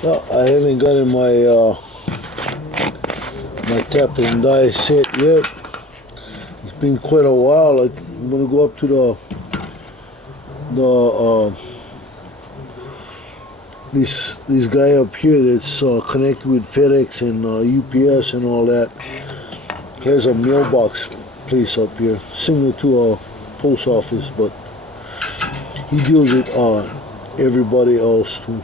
No, I haven't gotten my tap and die set yet. It's been quite a while. I'm gonna go up to this guy up here that's connected with FedEx and UPS and all that. He has a mailbox place up here, similar to a post office, but he deals with everybody else too.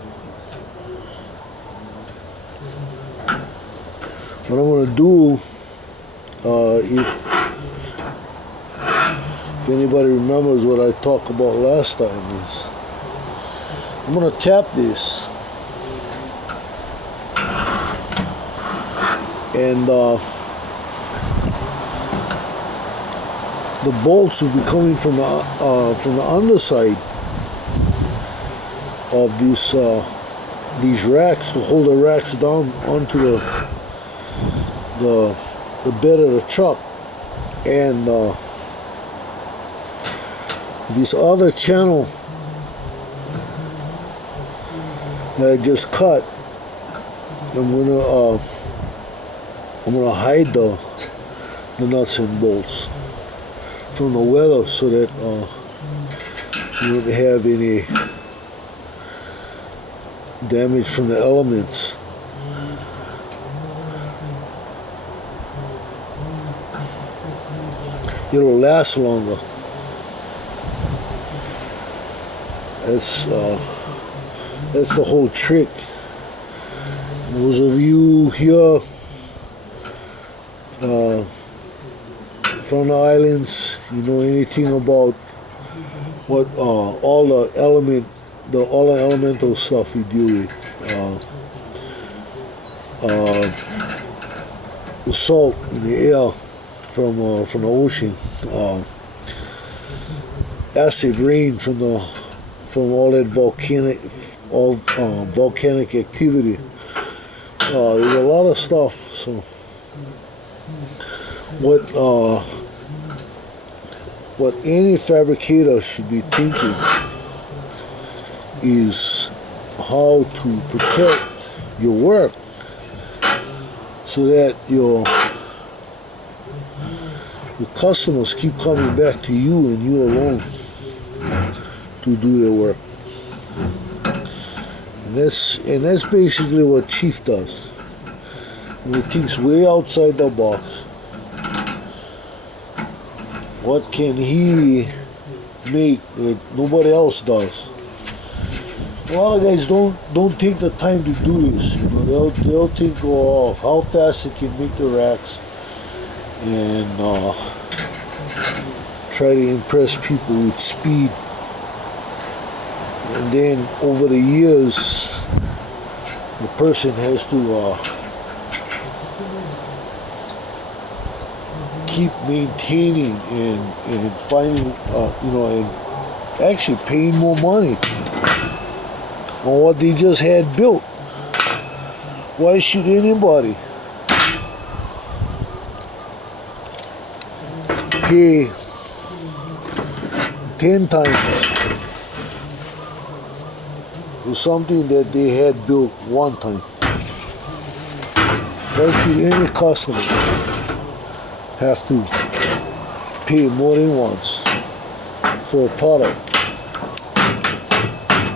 What I'm gonna do, if anybody remembers what I talked about last time, is I'm gonna tap this, and the bolts will be coming from the underside of these racks to hold the racks down onto the bed of the truck, and this other channel that I just cut, I'm gonna hide the nuts and bolts from the weather so that you won't have any damage from the elements. It'll last longer. That's the whole trick. Those of you here from the islands, you know anything about what all the elemental stuff we deal with. The salt in the air from the ocean, acid rain from all that volcanic activity. There's a lot of stuff. So what any fabricator should be thinking is how to protect your work so that your customers keep coming back to you and you alone to do their work. And that's basically what Chief does. He thinks way outside the box. What can he make that nobody else does? A lot of guys don't take the time to do this. You know, they'll think, oh, how fast they can make the racks, and try to impress people with speed. And then over the years, the person has to keep maintaining and finding, and actually paying more money on what they just had built. Why should anybody pay 10 times for something that they had built one time? Why should any customer have to pay more than once for a product?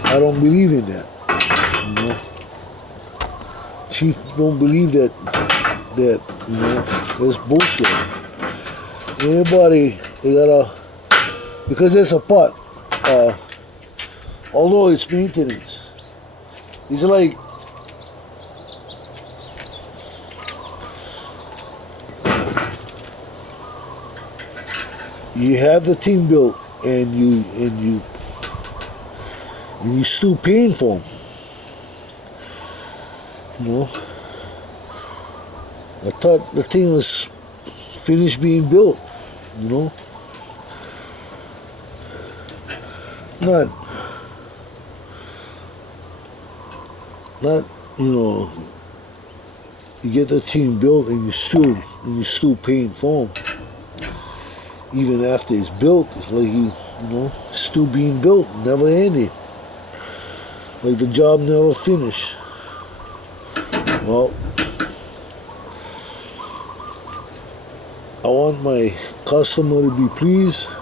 I don't believe in that. You know? Chief don't believe that that's bullshit. Anybody, they gotta, because there's a part, although it's maintenance, it's like you have the thing built and you still paying for them. You know, I thought the thing was finished being built. You know, not you get the thing built and you still paying for them. Even after it's built, it's like still being built, never ending. Like the job never finished. Well, I want my customer to be pleased,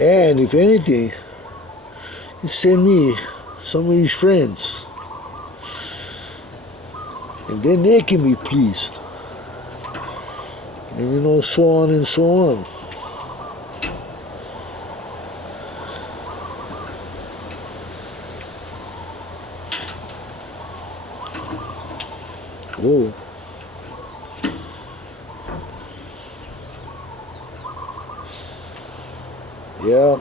and if anything, send me some of his friends, and then they can be pleased, and so on and so on. Whoa. Yeah.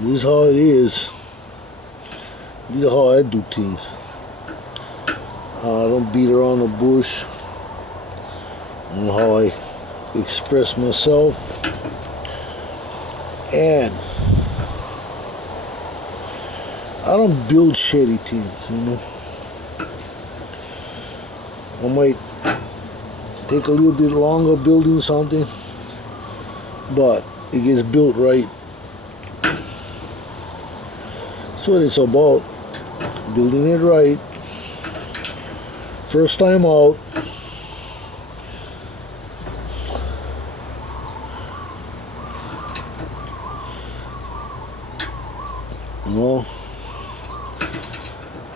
This is how it is. This is how I do things. I don't beat around the bush on how I express myself. And I don't build shitty things, I might take a little bit longer building something, but it gets built right. That's what it's about. Building it right. First time out.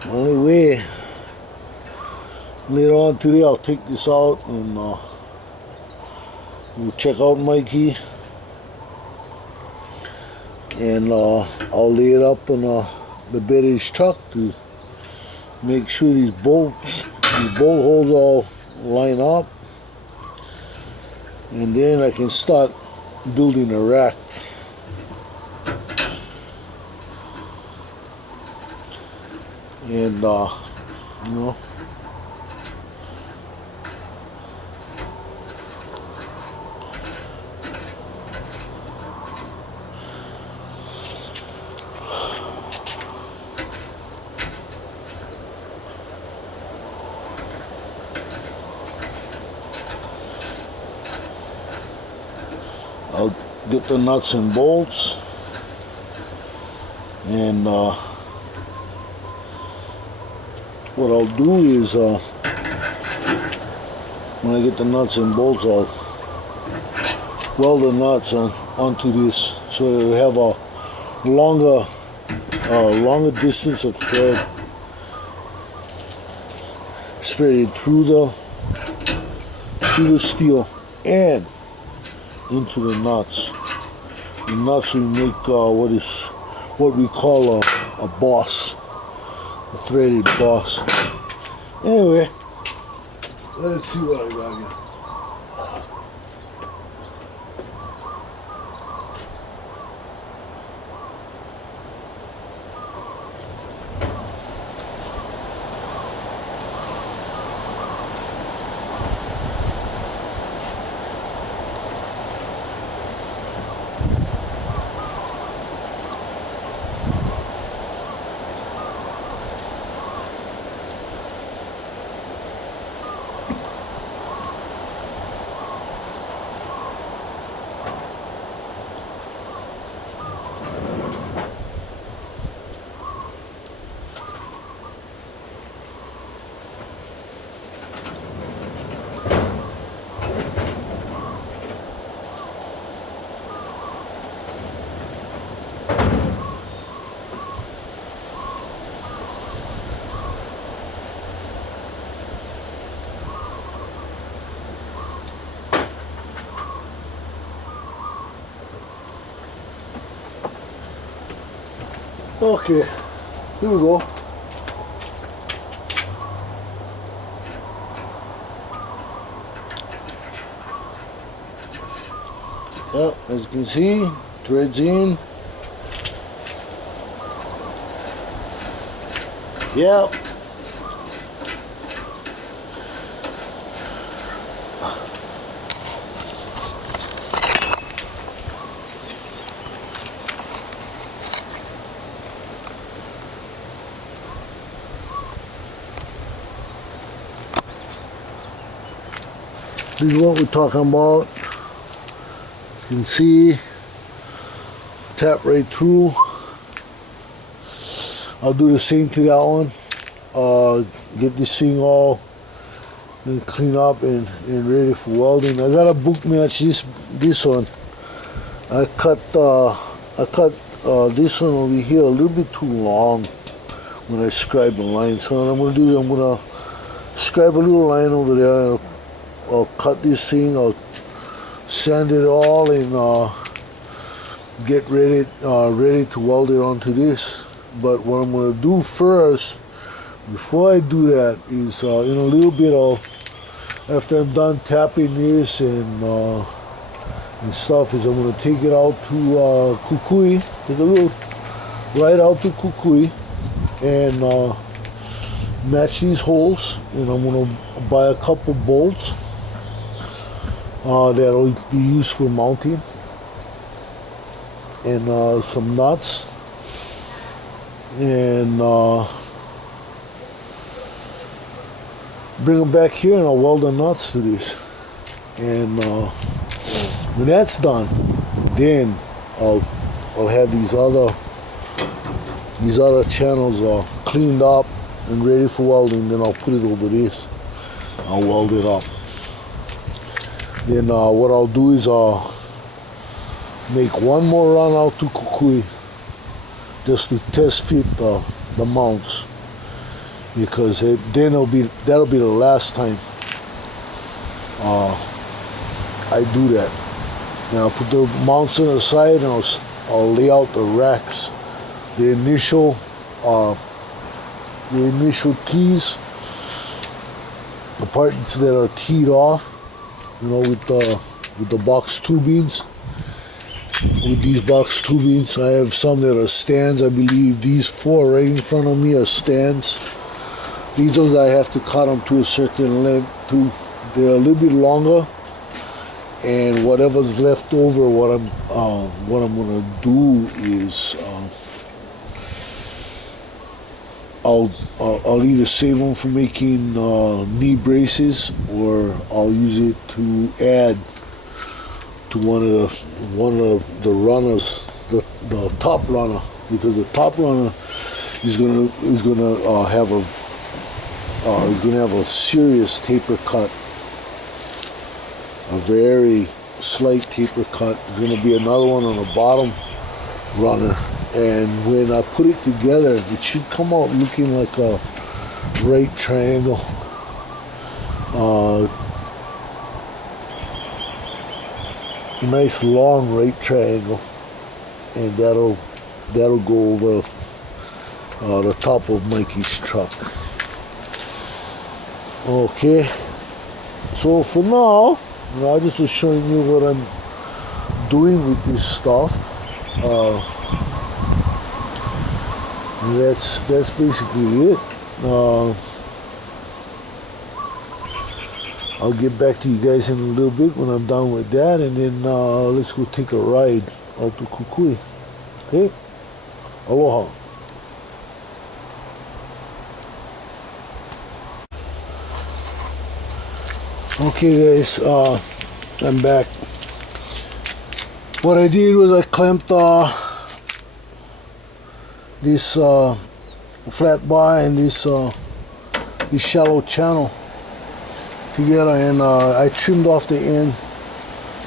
Only way. Later on today I'll take this out and we'll check out Mikey, and I'll lay it up on the bed of his truck to make sure these bolt holes all line up, and then I can start building a rack. And I'll get the nuts and bolts, and what I'll do is when I get the nuts and bolts, I'll weld the nuts onto this so it'll have a longer distance of thread threaded through the steel and into the nuts. The nuts will make what we call a boss, a threaded boss. Anyway, let's see what I got here. Okay, here we go. Yep, as you can see, threads in. Yep. This is what we're talking about. You can see, tap right through. I'll do the same to that one. Get this thing all and clean up and ready for welding. I gotta book match this one. I cut this one over here a little bit too long when I scribe the line. So what I'm gonna do is I'm gonna scribe a little line over there. I'll cut this thing. I'll sand it all and get ready to weld it onto this. But what I'm gonna do first, before I do that, is in a little bit after I'm done tapping this and stuff, is I'm gonna take it out to Kukui, take a little right out to Kukui and match these holes, and I'm gonna buy a couple bolts that'll be used for mounting, and some nuts, and bring them back here, and I'll weld the nuts to this. And when that's done, then I'll have these other channels cleaned up and ready for welding. Then I'll put it over this. I'll weld it up. Then what I'll do is I'll make one more run out to Kukui just to test fit the mounts, because that'll be the last time I do that. Then I'll put the mounts on the side and I'll lay out the racks, the initial tees, the parts that are teed off, with the box tubings. With these box tubings, I have some that are stands. I believe these 4 right in front of me are stands. These ones I have to cut them to a certain length. They're a little bit longer, and whatever's left over, what I'm gonna do is I'll either save them for making knee braces, or I'll use it to add to one of the runners, the top runner, because the top runner is gonna have a serious taper cut, a very slight taper cut. There's gonna be another one on the bottom runner, and when I put it together, it should come out looking like a right triangle. Nice long right triangle, and that'll go over the top of Mikey's truck. Okay, so for now, I just was showing you what I'm doing with this stuff. That's basically it. I'll get back to you guys in a little bit when I'm done with that, and then let's go take a ride out to Kukui. Okay? Aloha. Okay guys, I'm back. What I did was I clamped this flat bar and this shallow channel together, and I trimmed off the end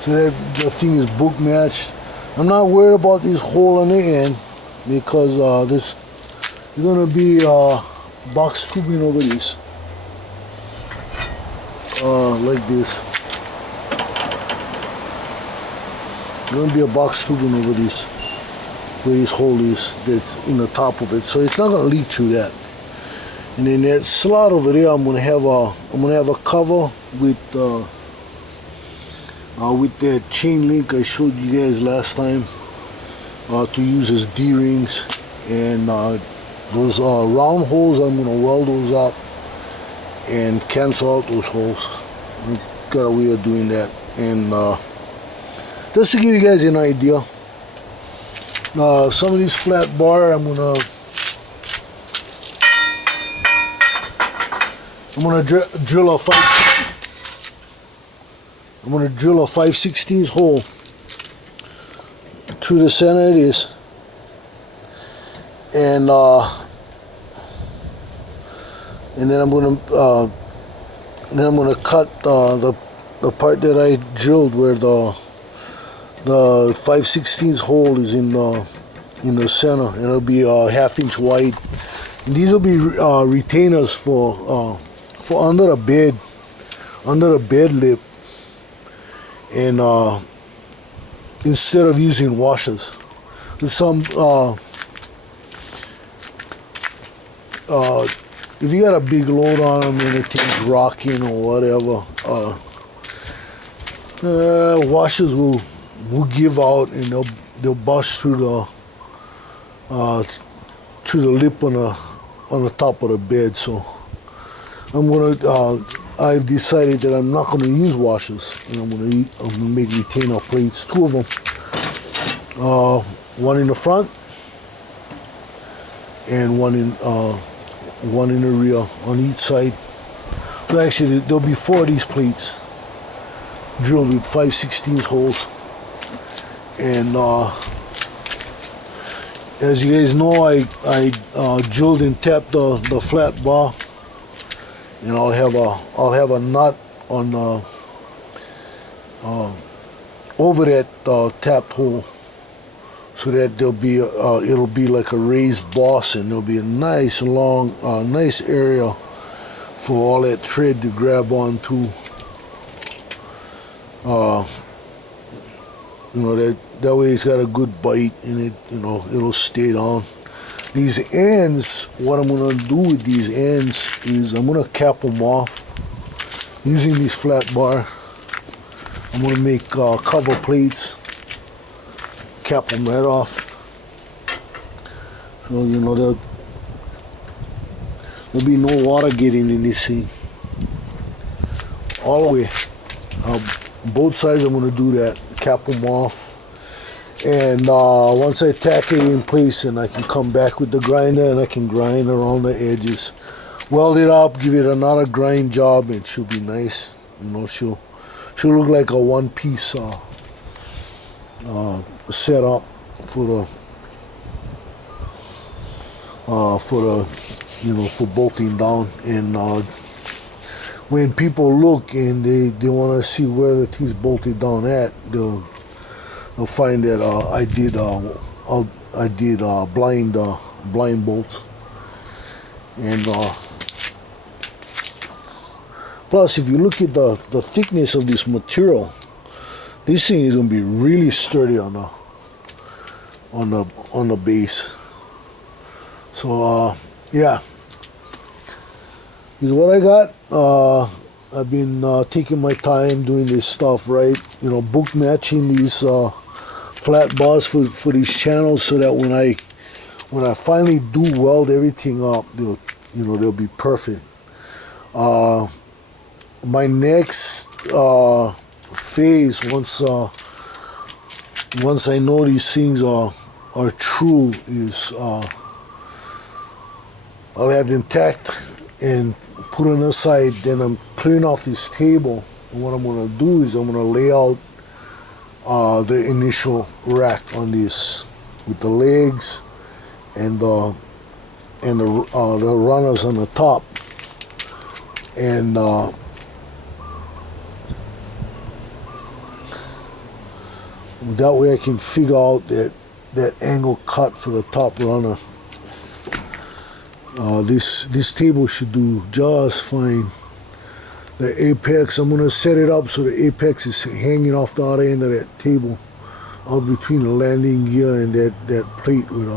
so that the thing is book matched. I'm not worried about this hole on the end, because there's gonna be box tubing over this, like this. There's gonna be a box tubing over this, where this hole is, that's in the top of it, so it's not gonna leak through that. And then that slot over there, I'm gonna have a cover with that chain link I showed you guys last time, to use as D-rings, and those round holes, I'm gonna weld those up and cancel out those holes. I've got a way of doing that, and just to give you guys an idea, some of these flat bar, I'm gonna drill a 5/16 hole through the center it is, and then I'm gonna cut the part that I drilled where the 5/16 hole is in the center, and it'll be 1/2 inch wide. And these will be retainers for under a bed, under a bed lip, and instead of using washers. With some if you got a big load on them and it's rocking or whatever, washers will give out, and they'll bust through the lip on the top of the bed. So I've decided that I'm not gonna use washers, and I'm gonna make retainer plates, 2 of them, one in the front and one in the rear on each side. So actually there'll be 4 of these plates drilled with 5/16 holes. And as you guys know, I drilled and tapped the flat bar, and I'll have a nut on over that tapped hole, so that there'll be it'll be like a raised boss, and there'll be a nice long nice area for all that thread to grab onto. That way it's got a good bite, and it'll stay down. These ends, what I'm gonna do with these ends is I'm gonna cap them off using this flat bar. I'm gonna make cover plates, cap them right off. So there'll be no water getting in this thing. All the way, both sides I'm gonna do that, cap them off. And once I tack it in place, and I can come back with the grinder and I can grind around the edges, weld it up, give it another grind job, and she'll be nice. She'll look like a one-piece setup for bolting down. And when people look and they want to see where the teeth bolted down at, they'll find that I did blind bolts. And plus, if you look at the thickness of this material, this thing is gonna be really sturdy on the base. So yeah, this is what I got. I've been taking my time doing this stuff right. Book matching these flat bars for these channels, so that when I finally do weld everything up, they'll be perfect. My next phase, once I know these things are true, is I'll have them tacked and put on the side. Then I'm clearing off this table, and what I'm going to do is I'm going to lay out the initial rack on this with the legs and the runners on the top, and that way I can figure out that angle cut for the top runner. This table should do just fine. The apex, I'm going to set it up so the apex is hanging off the other end of that table, out between the landing gear and that plate with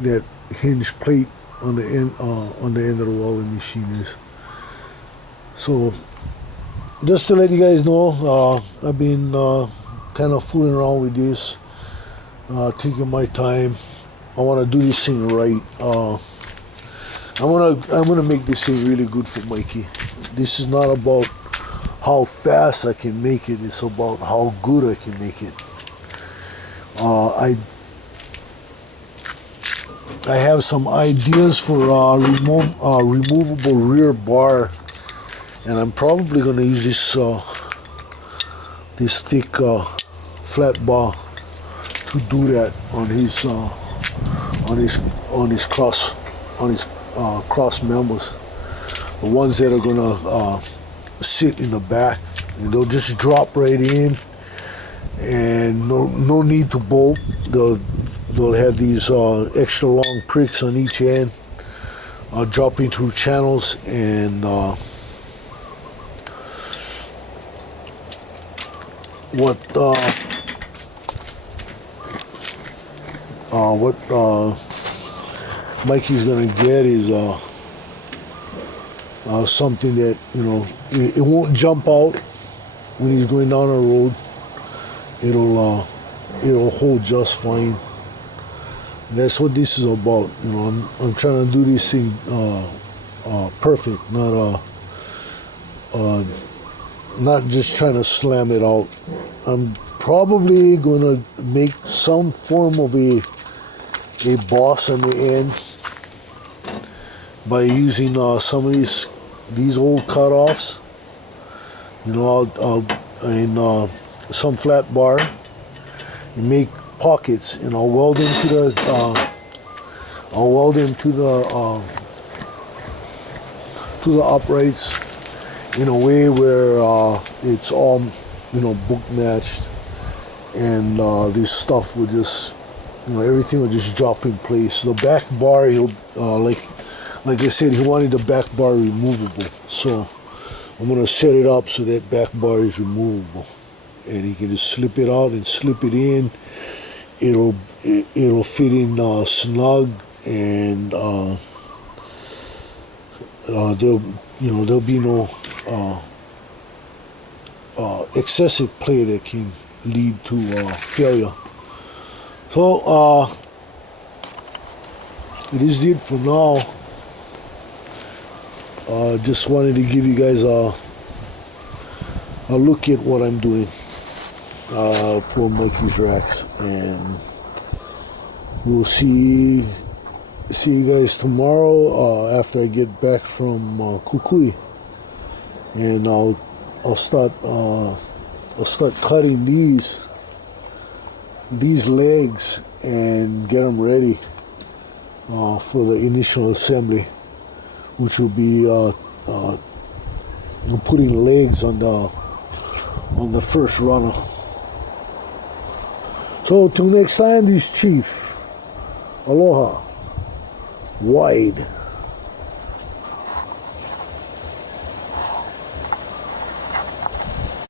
that hinge plate on the end of the welding machine is. So just to let you guys know, I've been kind of fooling around with this, taking my time. I want to do this thing right. I'm gonna make this thing really good for Mikey. This is not about how fast I can make it. It's about how good I can make it. I have some ideas for removable rear bar, and I'm probably gonna use this thick flat bar to do that on his cross members, the ones that are gonna sit in the back, and they'll just drop right in, and no need to bolt. They'll have these extra long pricks on each end, dropping through channels, and what Mikey's gonna get is something that, you know, it won't jump out when he's going down the road. It'll hold just fine. And that's what this is about. You know, I'm trying to do this thing perfect, not just trying to slam it out. I'm probably gonna make some form of a boss on the end by using some of these old cutoffs. You know, I'll some flat bar and make pockets, and I'll weld them to the uprights in a way where it's all, you know, book matched, and this stuff will just, you know, everything will just drop in place. The back bar, he'll like I said, he wanted the back bar removable, so I'm gonna set it up so that back bar is removable, and he can just slip it out and slip it in. It'll fit in snug, and there'll be no excessive play that can lead to failure. So it is it for now. Just wanted to give you guys a look at what I'm doing for Mikey's racks, and we'll see you guys tomorrow after I get back from Kukui, and I'll start cutting these legs and get them ready for the initial assembly, which will be putting legs on the first runner. So till next time, this is Chief. Aloha. Wide.